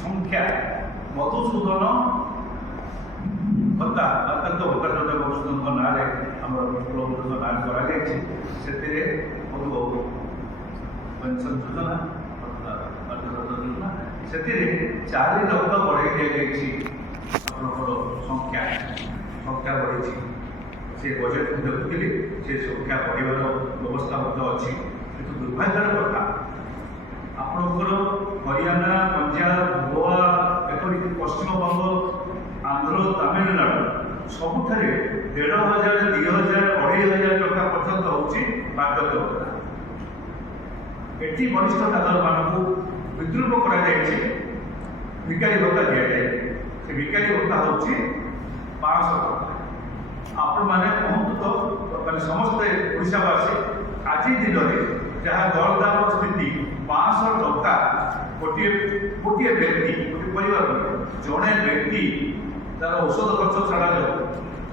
ସଂଖ୍ୟା ମଧୁସୂଦନ ଭତ୍ତା ଅତ୍ୟନ୍ତ ଭତ୍ତା ଯୋଉଟା ମଧୁସୂଦନଙ୍କ ନାଁରେ ଆମର ବିପ୍ଳବଙ୍କ ନାଁ କରାଯାଇଛି ସେଥିରେ ପେନ୍ସନ୍ ଯୋଜନା ଯୋଜନା ସେଥିରେ 4 ଲକ୍ଷ ବଢ଼ାଇ ଦିଆଯାଇଛି ଆପଣଙ୍କର ସଂଖ୍ୟା ବଢ଼ିଛି ସେ ବଜେଟ୍ ମୁଁ ଦେଖୁଥିଲି ସେ ସଂଖ୍ୟା ବଢ଼ିବାର ବ୍ୟବସ୍ଥା ମଧ୍ୟ ଅଛି କିନ୍ତୁ ଦୁର୍ଭାଗ୍ୟର କଥା ଆପଣଙ୍କର ହରିୟାଣା ପଞ୍ଜାବ ଗୋଆ ଏପରିକି ପଶ୍ଚିମବଙ୍ଗ ଆନ୍ଧ୍ର ତାମିଲନାଡୁ ସବୁଠାରେ 1,500 2,000 2,500 ଟଙ୍କା ପର୍ଯ୍ୟନ୍ତ ହେଉଛି ବାର୍ଦ୍ଧକ୍ୟ ଏଠି ବରିଷ୍ଠ ନାଗରିକମାନଙ୍କୁ ବିଦ୍ରୁପ କରାଯାଇଛି ଭିକାରୀ ଭତ୍ତା ଦିଆଯାଏ ସେ ଭିକାରୀ ଭତ୍ତା ହେଉଛି 500 ଟଙ୍କା ଆପଣମାନେ କୁହନ୍ତୁ ତ ମାନେ ସମସ୍ତେ ଓଡ଼ିଶାବାସୀ ଆଜି ଦିନରେ ଯାହା ଦରଦାମ ସ୍ଥିତି 500 ଟଙ୍କା ଗୋଟିଏ ବ୍ୟକ୍ତି ଗୋଟିଏ ପରିବାର ଜଣେ ବ୍ୟକ୍ତି ତାର ଔଷଧ ଖର୍ଚ୍ଚ ଛଡ଼ାଯାଉ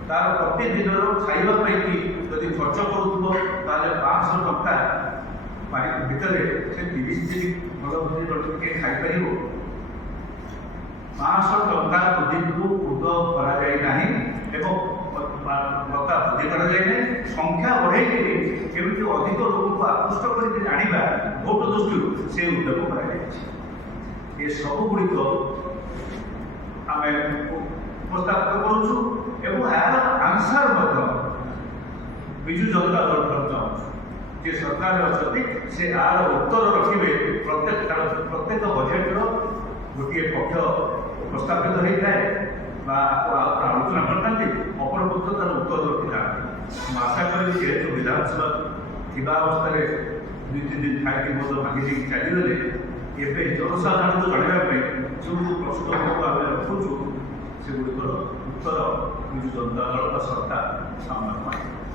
ତାର ପ୍ରତିଦିନର ଖାଇବା ପାଇଁକି ଯଦି ଖର୍ଚ୍ଚ କରୁଥିବ ତାହେଲେ 500 ଟଙ୍କା ଭିତରେ ସେ 30 ଦିନ ଭଲ ଟିକେ ଖାଇପାରିବ 500 ଟଙ୍କା ଦିନକୁ ଉର୍ଦ୍ଧ୍ୱ କରାଯାଇ ନାହିଁ ଏବଂ ଭତ୍ତା ବୃଦ୍ଧି କରାଯାଇ ନାହିଁ ସଂଖ୍ୟା ବଢ଼େଇକରି କେମିତି ଅଧିକ ଲୋକଙ୍କୁ ଆକୃଷ୍ଟ କରିକି ଆଣିବା ଭୋଟ ଦୃଷ୍ଟିରୁ ସେ ଉଦ୍ୟମ କରାଯାଇଛି ଏସବୁଗୁଡ଼ିକ ଆମେ ଉପସ୍ଥାପନ କରୁଛୁ ଏବଂ ଏହାର ଆନ୍ସର ମଧ୍ୟ ବିଜୁ ଜନତା ଦଳ ଚାହୁଁଛୁ ଯେ ସରକାର ଅଛନ୍ତି ସେ ଏହାର ଉତ୍ତର ରଖିବେ ପ୍ରତ୍ୟେକ ବଜେଟ୍ର ଗୋଟିଏ ପକ୍ଷ ପ୍ରସ୍ତାବିତ ହୋଇଥାଏ ବା ଆଲୋଚନା କରିଥାନ୍ତି ଅପରପକ୍ଷ ତାର ଉତ୍ତର ରଖିଥାନ୍ତି ମୁଁ ଆଶା କରିବି ଯେହେତୁ ବିଧାନସଭା ଥିବା ଅବସ୍ଥାରେ 2-3 ଦିନ ଖାଇକି ମଧ୍ୟ ଭାଙ୍ଗି ଦେଇକି ଚାଲିଗଲେ ଏବେ ଜନସାଧାରଣଙ୍କୁ ଜଣାଇବା ପାଇଁ ଯେଉଁ ପ୍ରଶ୍ନଗୁଡ଼ିକୁ ଆମେ ରଖୁଛୁ ସେଗୁଡ଼ିକର ଉତ୍ତର ବିଜୁ ଜନତା ଦଳ ବା ସରକାର ସାମ୍ନାକୁ ଆଣିବେ।